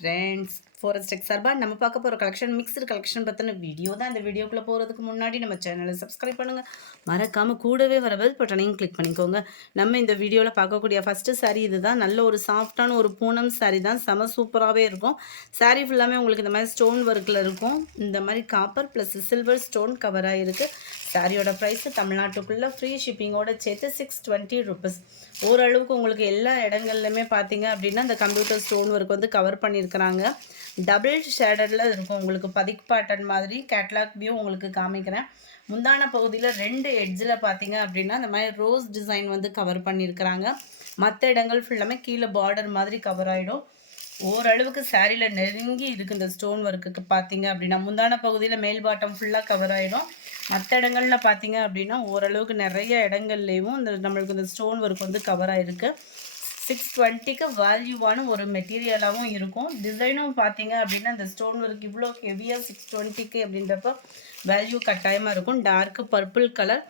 Friends forest tech சார்பாக நம்ம பார்க்க போகிற கலெக்ஷன் மிக்ஸ்டு கலெக்ஷன் பற்றின வீடியோ தான். இந்த வீடியோக்குள்ளே போகிறதுக்கு முன்னாடி நம்ம சேனலை சப்ஸ்கிரைப் பண்ணுங்கள், மறக்காமல் கூடவே வர பெல் பட்டனையும் கிளிக் பண்ணிக்கோங்க. நம்ம இந்த வீடியோவில் பார்க்கக்கூடிய ஃபஸ்ட்டு சாரீ இது தான். நல்ல ஒரு சாஃப்டான ஒரு பூனம் சாரீ தான், செம சூப்பராகவே இருக்கும். சாரீ ஃபுல்லாமே உங்களுக்கு இந்த மாதிரி ஸ்டோன் ஒர்க்கில் இருக்கும். இந்த மாதிரி காப்பர் ப்ளஸ் சில்வர் ஸ்டோன் கவராக இருக்குது. சாரியோட ப்ரைஸு தமிழ்நாட்டுக்குள்ளே ஃப்ரீ ஷிப்பிங்கோட சேர்த்து 620 ருபீஸ். ஓரளவுக்கு உங்களுக்கு எல்லா இடங்கள்லையுமே பார்த்தீங்க அப்படின்னா இந்த கம்ப்யூட்டர் ஸ்டோன் ஒர்க் வந்து கவர் பண்ணியிருக்கிறாங்க. டபுள் ஷேடடில் இருக்கும். உங்களுக்கு பதிக் பேட்டர்ன் மாதிரி கேட்லாக் வியூ உங்களுக்கு காமிக்கிறேன். முந்தான பகுதியில் 2 எட்ஜில் பார்த்தீங்க அப்படின்னா இந்த மாதிரி ரோஸ் டிசைன் வந்து கவர் பண்ணியிருக்கிறாங்க. மற்ற இடங்கள் ஃபுல்லாமே கீழே பார்டர் மாதிரி கவர் ஆகிடும். ஓரளவுக்கு சாரியில் நெருங்கி இருக்குது இந்த ஸ்டோன் ஒர்க்குக்கு. பார்த்தீங்க அப்படின்னா முந்தான பகுதியில் மேல் பாட்டம் ஃபுல்லாக கவர் ஆகிடும். மற்ற இடங்களில் பார்த்தீங்க அப்படின்னா ஓரளவுக்கு நிறைய இடங்கள்லேயும் இந்த நம்மளுக்கு இந்த ஸ்டோன் ஒர்க் வந்து கவர் ஆகிருக்கு. 620க்கு வேல்யூவான ஒரு மெட்டீரியலாகவும் இருக்கும். டிசைனும் பார்த்தீங்க அப்படின்னா இந்த ஸ்டோன் ஒர்க் இவ்வளோ ஹெவியாக 620க்கு அப்படின்றப்ப வேல்யூ கட்டாயமாக இருக்கும். Dark purple colour.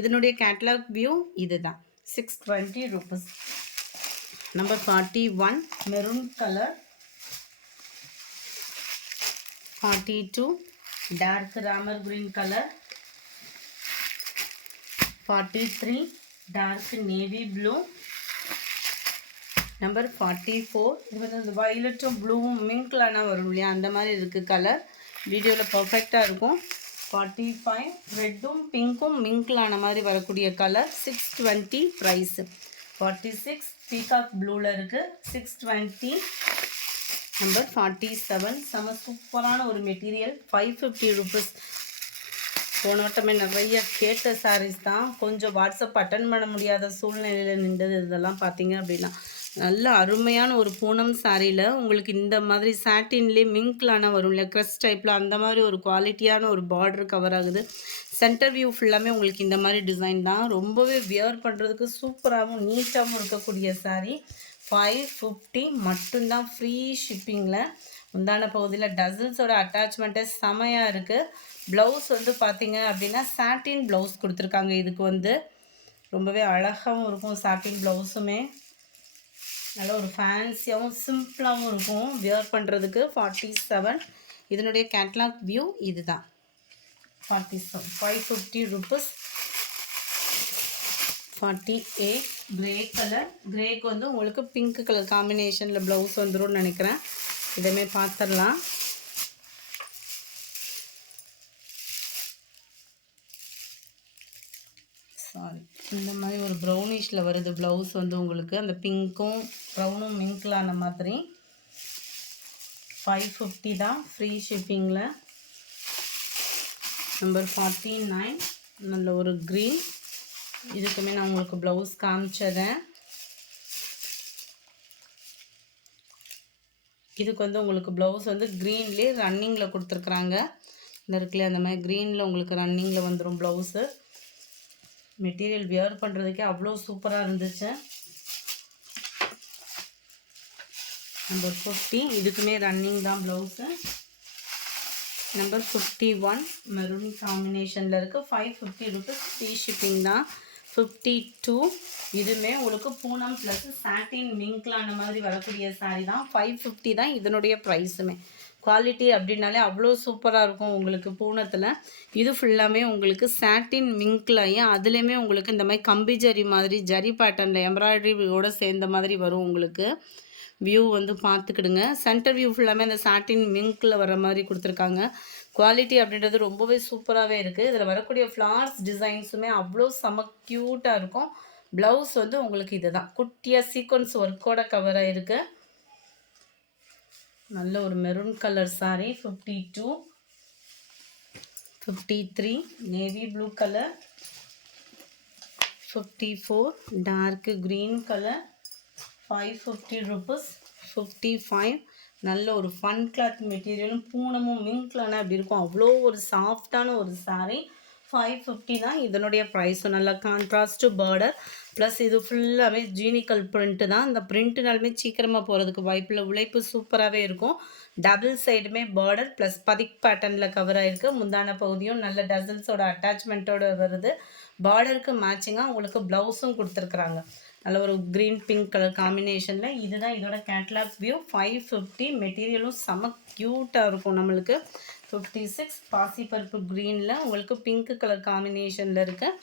இதனுடைய கேட்லாக் வியூ இது தான். 620 rupees. Number 41 maroon colour. 42 dark ராமர் green colour. 43 dark navy blue. Number 44 இது வந்து இந்த வயலட்டும் ப்ளூவும் மிங்க்லானா வரும் இல்லையா, அந்த மாதிரி இருக்குது கலர். வீடியோவில் பர்ஃபெக்டாக இருக்கும். 45 ரெட்டும் பிங்க்கும் மிங்க்லான மாதிரி வரக்கூடிய கலர். 620 ப்ரைஸு. 46 பீகாக் ப்ளூவில் இருக்குது. 620. நம்பர் 47 செம சூப்பரான ஒரு மெட்டீரியல். 550 ருபீஸ். போன வட்டமே நிறைய கேட்ட சாரீஸ் தான். கொஞ்சம் வாட்ஸ்அப் அட்டன் பண்ண முடியாத சூழ்நிலையில் நின்றது. இதெல்லாம் பார்த்தீங்க அப்படின்னா நல்ல அருமையான ஒரு பூனம் சாரியில் உங்களுக்கு இந்த மாதிரி சாட்டின்லேயே மிங்க்லான வரும் இல்லை, க்ரஸ் டைப்பில் அந்த மாதிரி ஒரு குவாலிட்டியான ஒரு பார்டர் கவர் ஆகுது. சென்டர் வியூ ஃபுல்லாமே உங்களுக்கு இந்த மாதிரி டிசைன் தான். ரொம்பவே வியர் பண்ணுறதுக்கு சூப்பராகவும் நீட்டாகவும் இருக்கக்கூடிய சாரீ. 550 மட்டும்தான் ஃப்ரீ ஷிப்பிங்கில். முந்தான பகுதியில் டசல்ஸோட அட்டாச்மெண்ட்டே செமையாக இருக்குது. ப்ளவுஸ் வந்து பார்த்தீங்க அப்படின்னா சாட்டின் ப்ளவுஸ் கொடுத்துருக்காங்க. இதுக்கு வந்து ரொம்பவே அழகாகவும் இருக்கும். சாட்டின் ப்ளவுஸுமே நல்ல ஒரு ஃபேன்சியாகவும் சிம்பிளாகவும் இருக்கும் வியர் பண்ணுறதுக்கு. 47 இதனுடைய கேட்லாக் வியூ இது தான். 47 550 ருபீஸ். 48 grey colour. கிரேக்கு வந்து உங்களுக்கு பிங்க் கலர் காம்பினேஷனில் ப்ளவுஸ் வந்துடும் நினைக்கிறேன். இதுவுமே பார்த்துடலாம். சாரி, இந்த மாதிரி ஒரு ப்ரௌனிஷில் வருது ப்ளவுஸ் வந்து உங்களுக்கு. அந்த பிங்க்கும் ப்ரௌனும் மிங்க்லான மாதிரி. 550 தான் ஃப்ரீ ஷிப்பிங்கில். நம்பர் 49 நல்ல ஒரு க்ரீன். இதுக்குமே நான் உங்களுக்கு ப்ளவுஸ் காமிச்சதேன். இதுக்கு வந்து உங்களுக்கு ப்ளவுஸ் வந்து க்ரீன்லேயே ரன்னிங்கில் கொடுத்துருக்குறாங்க. இந்த இருக்குல்லையே அந்த மாதிரி க்ரீனில் உங்களுக்கு ரன்னிங்கில் வந்துடும் ப்ளவுஸு. மெட்டீரியல் வியர் பண்ணுறதுக்கே அவ்வளோ சூப்பராக இருந்துச்சு. நம்பர் 50 இதுக்குமே ரன்னிங் தான் ப்ளவுஸு. நம்பர் 51 மெரூன் காம்பினேஷனில் இருக்குது. 550 ருபீஸ் ஃப்ரீ ஷிப்பிங் தான். 52 இதுவுமே உங்களுக்கு பூனம் ப்ளஸ் சாட்டின் மிங்க்லான மாதிரி வரக்கூடிய சாரீ தான். 550 தான் இதனுடைய ப்ரைஸுமே. குவாலிட்டி அப்படின்னாலே அவ்வளோ சூப்பராக இருக்கும் உங்களுக்கு பூனத்தில். இது ஃபுல்லாமே உங்களுக்கு சாட்டின் மிங்க்லையும் அதுலேயுமே உங்களுக்கு இந்த மாதிரி கம்பி ஜரி மாதிரி ஜரி பேட்டர்னில் எம்ப்ராய்டரியோடு சேர்ந்த மாதிரி வரும் உங்களுக்கு. வியூ வந்து பார்த்துக்கிடுங்க. சென்டர் வியூ ஃபுல்லாமே அந்த சாட்டின் மிங்க்கில் வர மாதிரி கொடுத்துருக்காங்க. குவாலிட்டி அப்படின்றது ரொம்பவே சூப்பராகவே இருக்குது. இதில் வரக்கூடிய ஃப்ளார்ஸ் டிசைன்ஸுமே அவ்வளோ செம க்யூட்டாக இருக்கும். ப்ளவுஸ் வந்து உங்களுக்கு இது தான் குட்டியாக சீக்வன்ஸ் ஒர்க்கோட கவராக இருக்குது. நல்ல ஒரு maroon colour sari. 52 53 navy blue colour. 54 dark green colour. 550 rupees. 55 நல்ல ஒரு ஃபன் கிளாத் மெட்டீரியலும் பூனமும் மிங்க்லான அப்படி இருக்கும். அவ்வளோ ஒரு சாஃப்டான ஒரு சாரீ. 550 தான் இதனுடைய ப்ரைஸும். நல்ல கான்ட்ராஸ்ட்டு பார்டர் ப்ளஸ் இது ஃபுல்லாகவே ஜீனிக்கல் பிரிண்ட்டு தான். இந்த பிரிண்ட்டுனாலுமே சீக்கிரமாக போகிறதுக்கு வாய்ப்பில் உழைப்பு சூப்பராகவே இருக்கும். டபுள் சைடுமே பார்டர் ப்ளஸ் பதிக் பேட்டர்னில் கவர் ஆகிருக்கு. முந்தான பகுதியும் நல்ல டசல்ஸோட அட்டாச்மெண்ட்டோடு வருது. பார்டருக்கு மேட்சிங்காக உங்களுக்கு ப்ளவுஸும் கொடுத்துருக்குறாங்க. நல்ல ஒரு க்ரீன் பிங்க் கலர் காம்பினேஷனில். இதுதான் இதோட கேட்லாக் வியூ. 550. மெட்டீரியலும் செம க்யூட்டாக இருக்கும் நம்மளுக்கு. 56 பாசிப்பருப்பு க்ரீனில் உங்களுக்கு பிங்க் கலர் காம்பினேஷனில் இருக்குது.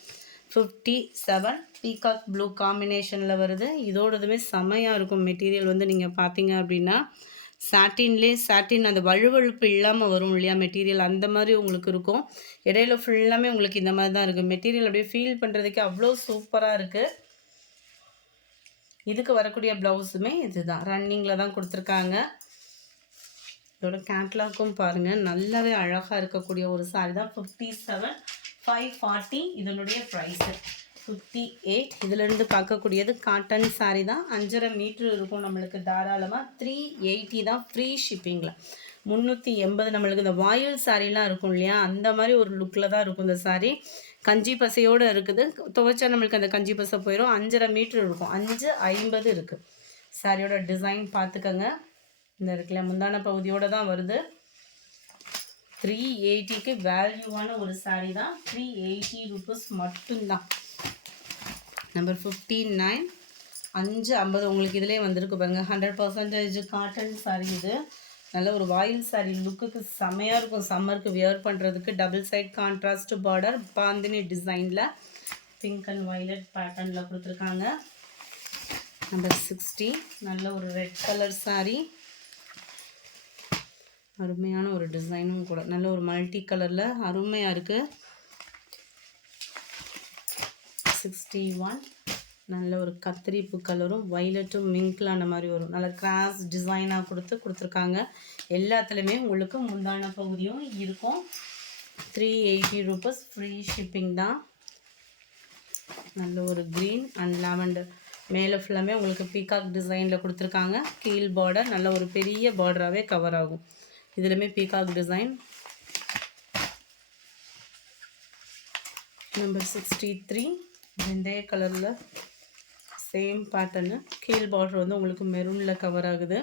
57 பீகாக் ப்ளூ காம்பினேஷனில் வருது. இதோடதுமே செமையாக இருக்கும் மெட்டீரியல் வந்து நீங்கள் பார்த்தீங்க அப்படின்னா சாட்டின் அந்த வழுவழுப்பு இல்லாமல் வரும் இல்லையா மெட்டீரியல், அந்த மாதிரி உங்களுக்கு இருக்கும். இடையில ஃபுல்லாமே உங்களுக்கு இந்த மாதிரி தான் இருக்குது. மெட்டீரியல் அப்படியே ஃபீல் பண்ணுறதுக்கு அவ்வளோ சூப்பராக இருக்குது. இதுக்கு வரக்கூடிய ப்ளவுஸுமே இதுதான் ரன்னிங்கில் தான் கொடுத்துருக்காங்க. இதோட கேட்லாக்கும் பாருங்கள், நல்லாவே அழகாக இருக்கக்கூடிய ஒரு சாரி தான். 57 540 இதனுடைய ப்ரைஸு. 58 இதிலிருந்து பார்க்கக்கூடியது காட்டன் சாரி தான். 5.5 மீட்ரு இருக்கும் நம்மளுக்கு தாராளமாக. 380 தான் ஃப்ரீ ஷிப்பிங்கில். 380 நம்மளுக்கு இந்த வாயில் சாரீலாம் இருக்கும் இல்லையா, அந்த மாதிரி ஒரு லுக்கில் தான் இருக்கும் இந்த சாரீ. கஞ்சி பசையோடு இருக்குது. துவைச்சா நம்மளுக்கு அந்த கஞ்சி பசை போயிடும். 5.5 மீட்ரு இருக்கும். 550 இருக்குது. சாரியோட டிசைன் பார்த்துக்கங்க. இந்த இருக்குல்ல முந்தான பகுதியோடு தான் வருது. 380க்கு வேல்யூவான ஒரு சாரீ தான். 380 ருபீஸ் மட்டும்தான். நம்பர் 59 550 உங்களுக்கு இதிலே வந்திருக்கு பாருங்கள். 100% காட்டன் சாரீ இது. நல்ல ஒரு வாயில் சாரீ லுக்குக்கு செமையாக இருக்கும். சம்மருக்கு வியர் பண்ணுறதுக்கு. Double side contrast border bandhani டிசைனில் பிங்க் அண்ட் வயலட் பேட்டர்னில் கொடுத்துருக்காங்க. நம்பர் 60 நல்ல ஒரு ரெட் கலர் சாரீ. அருமையான ஒரு டிசைனும் கூட. நல்ல ஒரு மல்டி கலரில் அருமையாக இருக்குது. 61 நல்ல ஒரு கத்திரிப்பு கலரும் வைலட்டும் மிங்க்லான மாதிரி வரும். நல்ல கிராஸ் டிசைனாக கொடுத்துருக்காங்க. எல்லாத்துலேயுமே உங்களுக்கு முந்தான பகுதியும் இருக்கும். 380 ருபீஸ் ஃப்ரீ ஷிப்பிங் தான். நல்ல ஒரு க்ரீன் அண்ட் லாவெண்டர். மேலே ஃபுல்லாமே உங்களுக்கு பீகாக் டிசைனில் கொடுத்துருக்காங்க. கீழ் பார்டர் நல்ல ஒரு பெரிய பார்டராகவே கவர் ஆகும். இதுலையுமே பீகாக் டிசைன். நம்பர் 63 வெந்தய கலரில் சேம் பேட்டர்னு. கீழ் பார்டர் வந்து உங்களுக்கு மெரூனில் கவர் ஆகுது.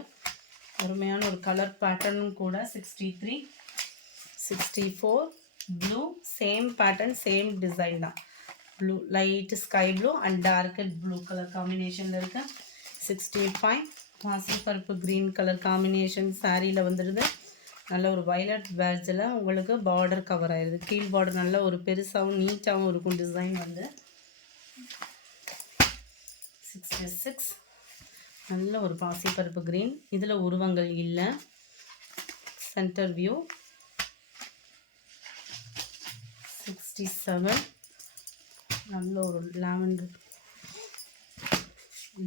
அருமையான ஒரு கலர் பேட்டர்னும் கூட. 63 64 blue same pattern same design தான். Blue light sky blue and dark blue colour காம்பினேஷனில் இருக்குது. 65 பாசிப்பருப்பு க்ரீன் கலர் காம்பினேஷன் சாரியில் வந்துடுது. நல்ல ஒரு வயலட் பேட்ஜில் உங்களுக்கு பார்டர் கவர் ஆயிடுது. கீழ் பார்டர் நல்ல ஒரு பெருசாகவும் நீட்டாகவும் இருக்கும் டிசைன் வந்து. 66 நல்ல ஒரு பாசிப்பருப்பு க்ரீன். இதில் உருவங்கள் இல்லை. Centre view. 67 நல்ல ஒரு லாவெண்டர்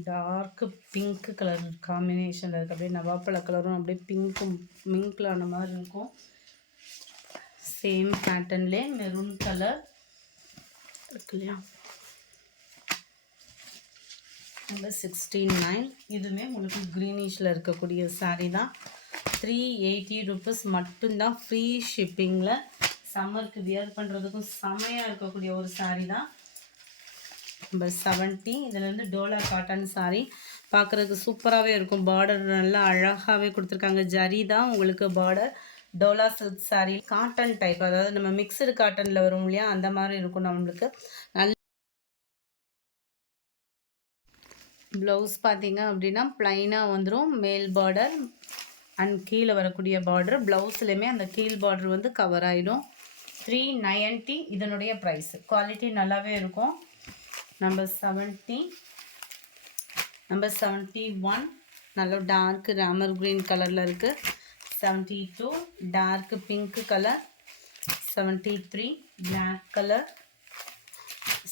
டார்க் பிங்க் கலர் காம்பினேஷனில் இருக்குது. அப்படியே நவாப்பழ கலரும் அப்படியே பிங்க்கும் மிங்க்லான மாதிரி இருக்கும். சேம் பேட்டர்ன்லே மெரூன் கலர் இருக்கு இல்லையா. நம்பர் 69 இதுவுமே உங்களுக்கு க்ரீனிஷில் இருக்கக்கூடிய சாரீ தான். 380 ருபீஸ் மட்டும்தான் ஃப்ரீ ஷிப்பிங்கில். சம்மருக்கு வியர் பண்ணுறதுக்கும் செமையாக இருக்கக்கூடிய ஒரு சாரீ தான். நம்பர் 70 இதிலேருந்து டோலா காட்டன் சாரீ. பார்க்குறதுக்கு சூப்பராகவே இருக்கும். பார்டர் நல்லா அழகாகவே கொடுத்துருக்காங்க. ஜரி தான் உங்களுக்கு border. Dola silk sari cotton type, அதாவது நம்ம மிக்சடு காட்டனில் வரும் இல்லையா, அந்த மாதிரி இருக்கும் நம்மளுக்கு. நல்ல ப்ளவுஸ் பார்த்தீங்க அப்படின்னா ப்ளைனாக வந்துடும். மேல் பார்டர் அண்ட் கீழே வரக்கூடிய பார்டர். ப்ளவுஸ்லையுமே அந்த கீழ் பார்டர் வந்து கவர் ஆகிடும். 390 இதனுடைய ப்ரைஸ். குவாலிட்டி நல்லாவே இருக்கும். நம்பர் 70 நம்பர் 71 நல்ல டார்க் ராமர் க்ரீன் கலரில் இருக்குது. 72 dark pink colour. 73 black colour.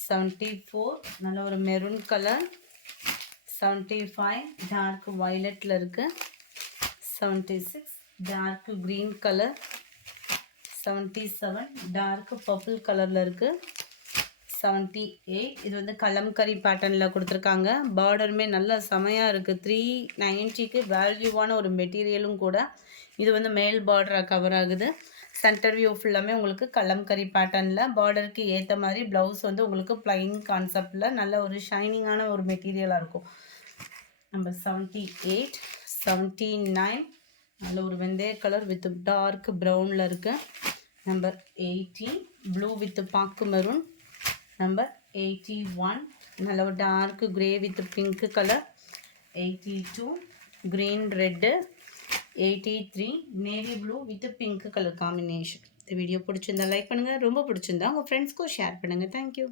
74 நல்ல ஒரு மெரூன் கலர். 75 டார்க் வயலட்டில் இருக்குது. 76 dark green colour. 77 dark purple கலரில் இருக்குது. 78 இது வந்து கலம்கரி பேட்டர்னில் கொடுத்துருக்காங்க. பார்டருமே நல்லா செமையாக இருக்குது. 390க்கு வேல்யூவான ஒரு மெட்டீரியலும் கூட. இது வந்து மேல் பார்டராக கவர் ஆகுது. சென்டர் வியூ ஃபுல்லாமே உங்களுக்கு கலம்கரி பேட்டர்னில். பார்டருக்கு ஏற்ற மாதிரி ப்ளவுஸ் வந்து உங்களுக்கு ப்ளைன் கான்செப்டில் நல்ல ஒரு ஷைனிங்கான ஒரு மெட்டீரியலாக இருக்கும். நம்பர் 78 79 நல்ல ஒரு வெந்தய கலர் வித் டார்க் ப்ரௌனில் இருக்குது. நம்பர் 80 ப்ளூ வித் பாக்கு மெரூன். நம்பர் 81 நல்ல ஒரு dark grey with pink colour 82, green red 83, navy blue with pink colour combination. இந்த வீடியோ பிடிச்சிருந்தா லைக் பண்ணுங்கள், ரொம்ப பிடிச்சிருந்தா உங்கள் ஃப்ரெண்ட்ஸ்க்கும் ஷேர் பண்ணுங்கள். தேங்க்யூ.